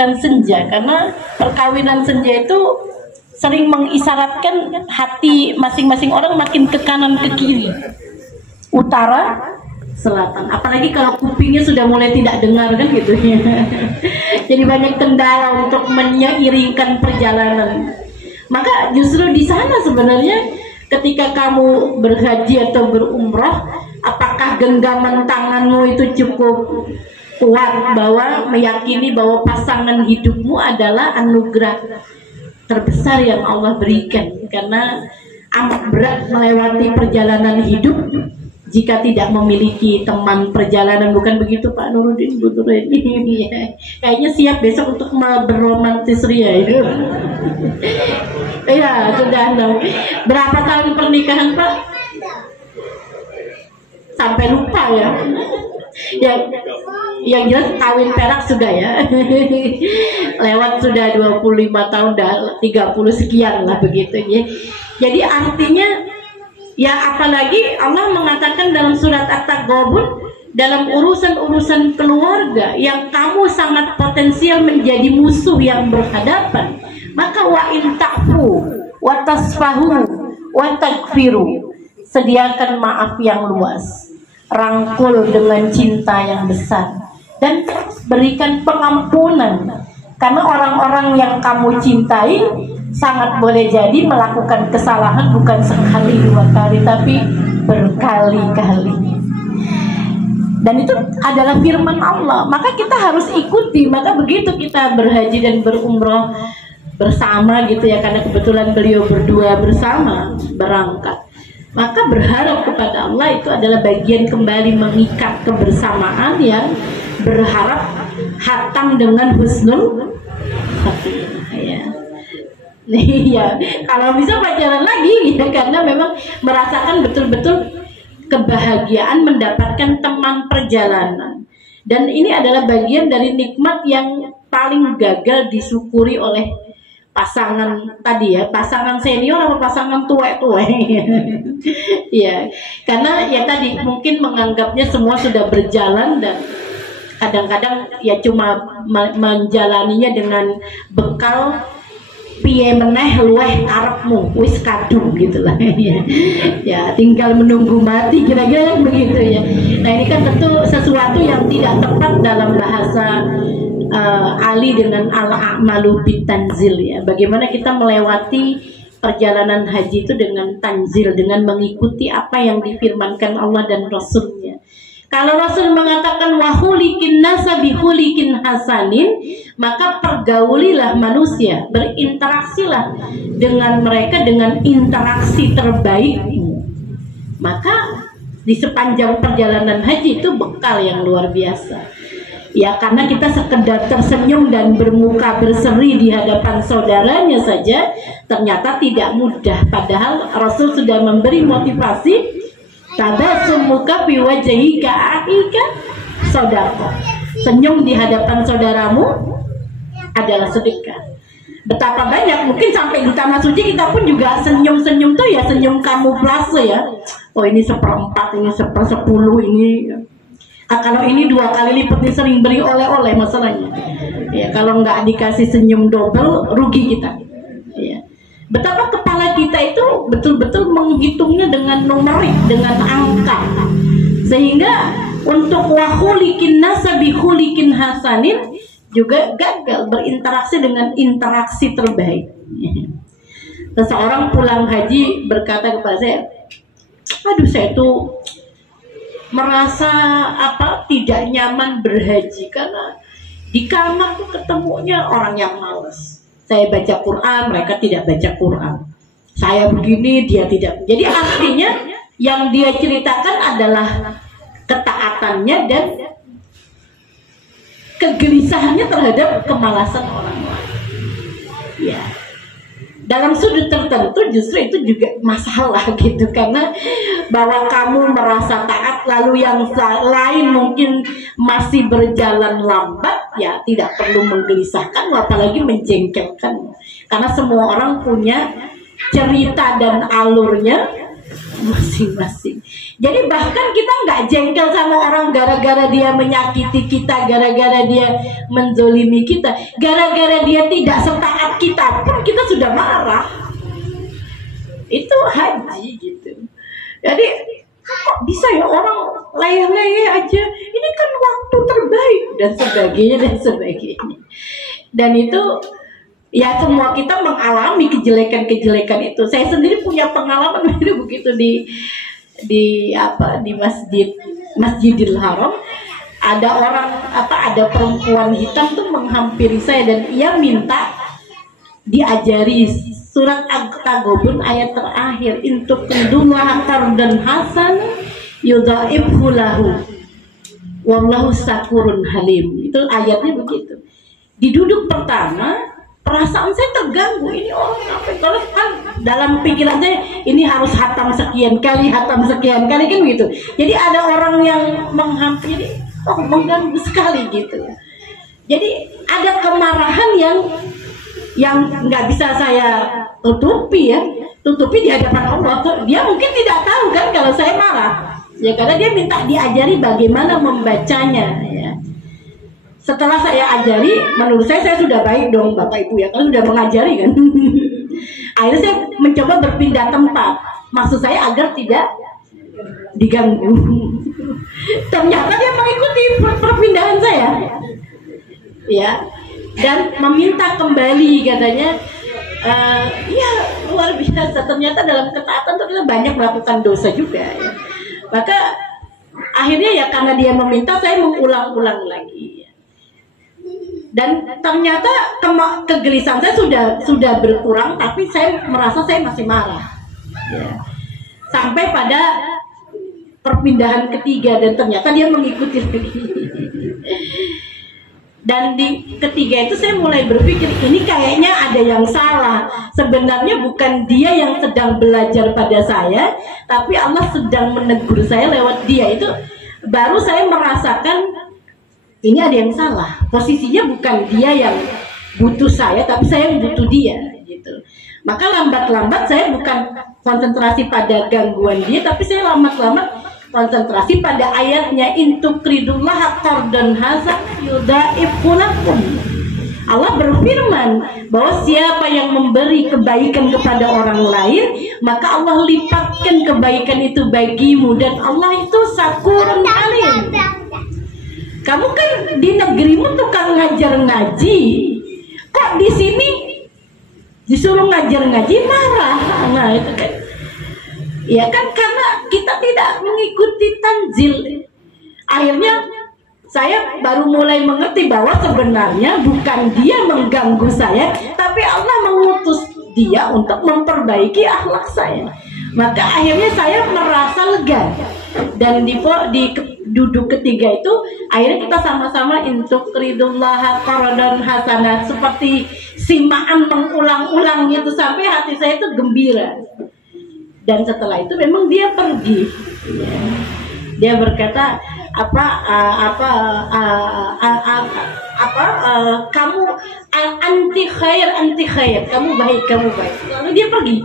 perkawinan senja, karena perkawinan senja itu sering mengisyaratkan hati masing-masing orang makin ke kanan ke kiri, utara selatan. Apalagi kalau kupingnya sudah mulai tidak dengar kan gitu ya. Jadi banyak kendala untuk menyeiringkan perjalanan. Maka justru di sana sebenarnya ketika kamu berhaji atau berumrah, apakah genggaman tanganmu itu cukup kuat bahwa meyakini bahwa pasangan hidupmu adalah anugerah terbesar yang Allah berikan, karena amat berat melewati perjalanan hidup jika tidak memiliki teman perjalanan. Bukan begitu Pak Nuruddin, Bu Nureni? Kayaknya siap besok untuk berromantis ria itu. Iya, sudah. Berapa tahun pernikahan Pak? Sampai lupa ya. Yang jelas kawin perak sudah ya. Lewat sudah 25 tahun, dah 30 sekian lah begitu ya. Jadi artinya ya, apalagi Allah mengatakan dalam surat At-Taghabun, dalam urusan-urusan keluarga yang kamu sangat potensial menjadi musuh yang berhadapan, maka wa in ta'fu wa tasfahu wa tagfiru, sediakan maaf yang luas, rangkul dengan cinta yang besar, dan berikan pengampunan, karena orang-orang yang kamu cintai sangat boleh jadi melakukan kesalahan bukan sekali dua kali, tapi berkali-kali. Dan itu adalah firman Allah, maka kita harus ikuti. Maka begitu kita berhaji dan berumrah bersama gitu ya, karena kebetulan beliau berdua bersama berangkat, maka berharap kepada Allah itu adalah bagian kembali mengikat kebersamaan yang berharap hatam dengan husnul khatimah ya. Iya, kalau bisa pacaran lagi ya, karena memang merasakan betul-betul kebahagiaan mendapatkan teman perjalanan. Dan ini adalah bagian dari nikmat yang paling gagal disyukuri oleh pasangan tadi ya, pasangan senior atau pasangan tua-tua. Ya, karena ya tadi mungkin menganggapnya semua sudah berjalan, dan kadang-kadang ya cuma menjalaninya dengan bekal piye meneh luweh karepmu wis kadung gitulah. Ya, tinggal menunggu mati, kira-kira kan begitu ya. Nah, ini kan tentu sesuatu yang tidak tepat dalam bahasa Ali dengan al-a'malu bitanzil ya. Bagaimana kita melewati perjalanan haji itu dengan tanzil, dengan mengikuti apa yang difirmankan Allah dan Rasulnya. Kalau Rasul mengatakan wahulikin nasa bihulikin hasanin, maka pergaulilah manusia, berinteraksilah dengan mereka dengan interaksi terbaik. Maka di sepanjang perjalanan haji itu bekal yang luar biasa. Ya, karena kita sekedar tersenyum dan bermuka berseri di hadapan saudaranya saja ternyata tidak mudah. Padahal Rasul sudah memberi motivasi, tabassumuka fi wajhika akhika sedekah. Senyum di hadapan saudaramu adalah sedekah. Betapa banyak, mungkin sampai di tanah suci kita pun juga senyum-senyum tuh ya senyum kamuflase ya. Oh, ini 1/4, ini 1/10, ini. Kalau ini 2 kali lipat nih, sering beri oleh-oleh masalahnya. Ya, kalau nggak dikasih senyum double, rugi kita. Ya. Betapa kepala kita itu betul-betul menghitungnya dengan numerik, dengan angka, sehingga untuk wahulikin nasa bihulikin hasanin juga gagal berinteraksi dengan interaksi terbaik. Seseorang pulang haji berkata kepada saya, aduh saya tuh merasa tidak nyaman berhaji karena di kamar tuh ketemunya orang yang malas. Saya baca Quran, mereka tidak baca Quran. Saya begini, dia tidak. Jadi artinya yang dia ceritakan adalah ketaatannya dan kegelisahannya terhadap kemalasan orang lain. Ya. Dalam sudut tertentu justru itu juga masalah gitu, karena bahwa kamu merasa taat lalu yang lain mungkin masih berjalan lambat, ya tidak perlu menggelisahkan apalagi menjengkelkan, karena semua orang punya cerita dan alurnya, masing-masing. Jadi bahkan kita nggak jengkel sama orang gara-gara dia menyakiti kita, gara-gara dia menzolimi kita, gara-gara dia tidak setaat kita pun kita sudah marah. Itu haji gitu. Jadi kok bisa ya orang leyeh-leyeh aja, ini kan waktu terbaik dan sebagainya. Dan itu ya semua kita mengalami kejelekan-kejelekan itu. Saya sendiri punya pengalaman begitu di Masjidil Haram. Ada ada perempuan hitam tuh menghampiri saya dan ia minta diajari surat At-Taghabun ayat terakhir, untuk kedua qardan hasan yudha'ifhu lahu wallahu sakurun halim. Itu ayatnya begitu. Di duduk pertama perasaan saya terganggu, ini orang apa? Terus kan dalam pikiran saya ini harus hatam sekian kali kan gitu. Jadi ada orang yang menghampiri, mengganggu sekali gitu. Jadi ada kemarahan yang nggak bisa saya tutupi di hadapan Allah. Dia mungkin tidak tahu kan kalau saya marah, ya karena dia minta diajari bagaimana membacanya ya. Setelah saya ajari, menurut saya sudah baik dong Bapak Ibu ya, kan sudah mengajari kan. Akhirnya saya mencoba berpindah tempat, maksud saya agar tidak diganggu. Ternyata dia mengikuti perpindahan saya ya, dan meminta kembali katanya. Ya luar biasa, ternyata dalam ketaatan tuh kita banyak melakukan dosa juga ya. Maka akhirnya ya karena dia meminta, saya mengulang-ulang lagi ya. Dan ternyata kegelisahan saya sudah berkurang, tapi saya merasa saya masih marah ya. Sampai pada perpindahan ketiga dan ternyata dia mengikuti lagi. Dan di ketiga itu saya mulai berpikir, ini kayaknya ada yang salah. Sebenarnya bukan dia yang sedang belajar pada saya, tapi Allah sedang menegur saya lewat dia. Itu baru saya merasakan ini ada yang salah. Posisinya bukan dia yang butuh saya, tapi saya yang butuh dia gitu. Maka lambat-lambat saya bukan konsentrasi pada gangguan dia, tapi saya lambat-lambat konsentrasi pada ayatnya, intuk ridullah qardan hasan yudha'ifhu lakum. Allah berfirman bahwa siapa yang memberi kebaikan kepada orang lain, maka Allah lipatkan kebaikan itu bagimu, dan Allah itu sakurun alim. Kamu kan di negerimu tukang ngajar ngaji, kok di sini disuruh ngajar ngaji marah? Nah itu kan, ya kan karena kita tidak mengikuti tanzil. Akhirnya saya baru mulai mengerti bahwa sebenarnya bukan dia mengganggu saya, tapi Allah mengutus dia untuk memperbaiki akhlak saya. Maka akhirnya saya merasa lega. Dan di duduk ketiga itu akhirnya kita sama-sama untuk ridullah qardan hasanah, seperti simaan mengulang-ulang itu sampai hati saya itu gembira. Dan setelah itu memang dia pergi ya. Dia berkata kamu anti khair, kamu baik. Lalu dia pergi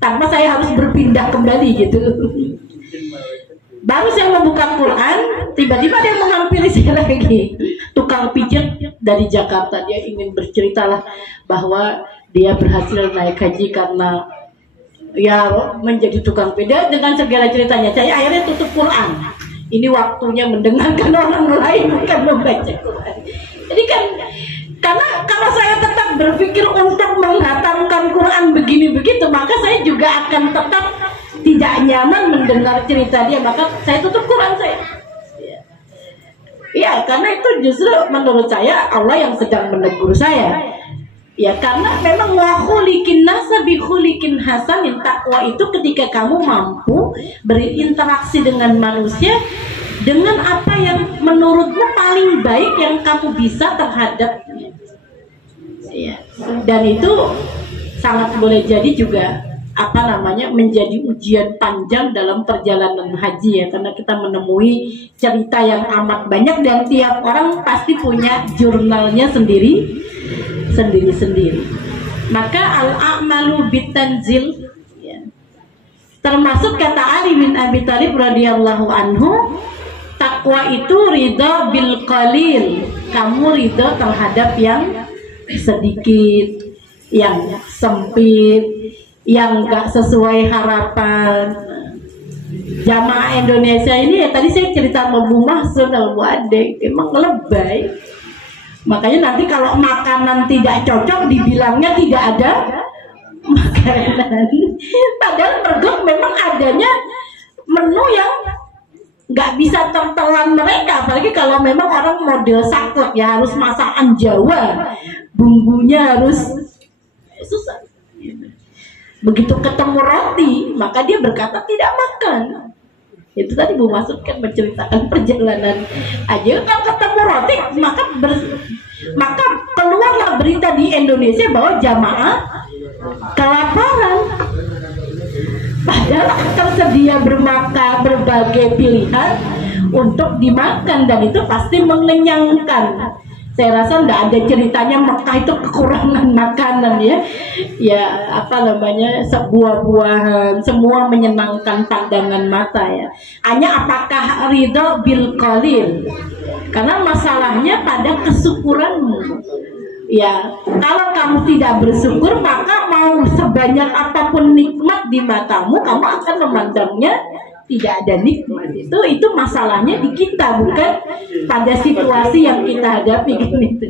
tanpa saya harus berpindah kembali gitu. Baru saya membuka Quran, tiba-tiba dia menghampiri saya lagi. Tukang pijat dari Jakarta, dia ingin berceritalah bahwa dia berhasil naik haji karena ya menjadi tukang pijat dengan segala ceritanya. Saya akhirnya tutup Quran. Ini waktunya mendengarkan orang lain, bukan membaca Quran. Jadi kan karena kalau saya tetap berpikir untuk menghatamkan Quran begini begitu, maka saya juga akan tetap tidak nyaman mendengar cerita dia, maka saya tutup Quran saya. Ya, karena itu justru menurut saya Allah yang sedang menegur saya. Ya, karena memang wa khuliqin nasa bi khuliqin hasanin, takwa itu ketika kamu mampu berinteraksi dengan manusia dengan apa yang menurutmu paling baik yang kamu bisa terhadapnya. Ya, dan itu sangat boleh jadi juga menjadi ujian panjang dalam perjalanan haji ya, karena kita menemui cerita yang amat banyak dan tiap orang pasti punya jurnalnya sendiri. Maka al-a'malu bitanzil ya. Termasuk kata Ali bin Abi Thalib radhiyallahu anhu, takwa itu ridha bil qalil. Kamu ridha terhadap yang sedikit, yang sempit, yang gak sesuai harapan. Jamaah Indonesia ini ya, tadi saya cerita sama Bu Mahsun sama Bu Adek, emang lebay. Makanya nanti kalau makanan tidak cocok dibilangnya tidak ada makanan. Padahal mergo memang adanya menu yang nggak bisa tertelan mereka, apalagi kalau memang orang model saklek ya, harus masakan Jawa, bumbunya harus susah. Begitu ketemu roti, maka dia berkata tidak makan. Itu tadi Bu Masud kan menceritakan perjalanan aja, kalau ketemu roti maka keluarlah berita di Indonesia bahwa jamaah kelaparan. Padahal tersedia berbagai pilihan untuk dimakan dan itu pasti mengenyangkan. Saya rasa tidak ada ceritanya Mekah itu kekurangan makanan ya. Ya apa namanya, buah-buahan semua menyenangkan pandangan mata ya. Hanya apakah ridho bil qalil? Karena masalahnya pada kesyukuranmu. Ya, kalau kamu tidak bersyukur maka mau sebanyak apapun nikmat di matamu, kamu akan memandangnya tidak ada nikmat. Itu masalahnya di kita, bukan pada situasi yang kita hadapi gitu.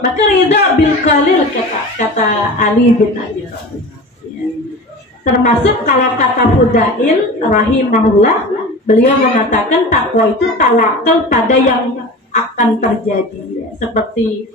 Maka ridha bil qalil kata Ali bin Abi Thalib. Ya. Termasuk kalau kata Fudail rahimahullah, beliau mengatakan takwa itu tawakal pada yang akan terjadi ya. Seperti